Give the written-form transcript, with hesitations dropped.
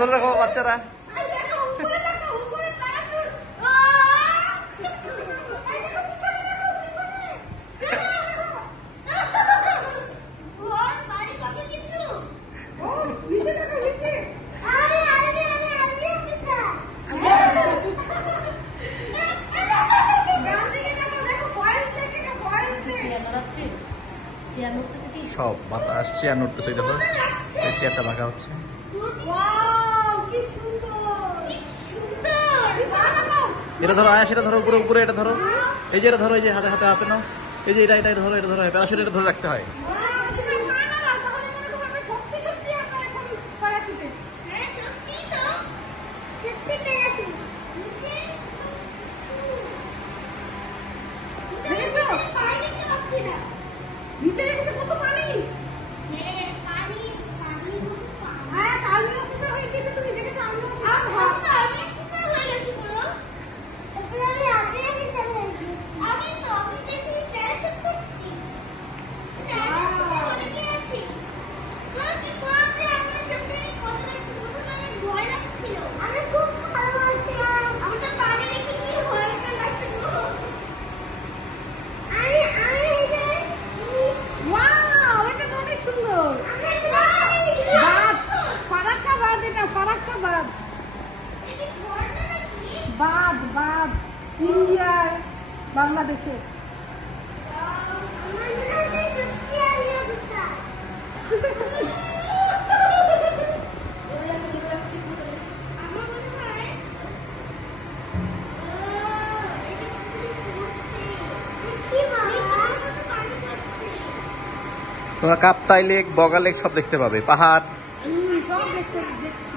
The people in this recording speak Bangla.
ধরে রাখো বাচ্চারা। সব বাতাস চেয়ার নড়তেছে, দেখো চেয়ারটা বাঁকা হচ্ছে। এটা ধরো, আয়া সেটা ধরো, উপরে উপরে এটা ধরো, এই যে এটা ধরো, এই যে হাতে হাতে হাতে নাও, এই যে এটা এটা ধরো, এটা ধরো, প্যারাশুট এটা ধরে রাখতে হয়। বাদ বাদ ইন্ডিয়ার বাংলাদেশের তোমরা কাপ্তাই লেক, বগা লেক সব দেখতে পাবে, পাহাড় সব দেখছি।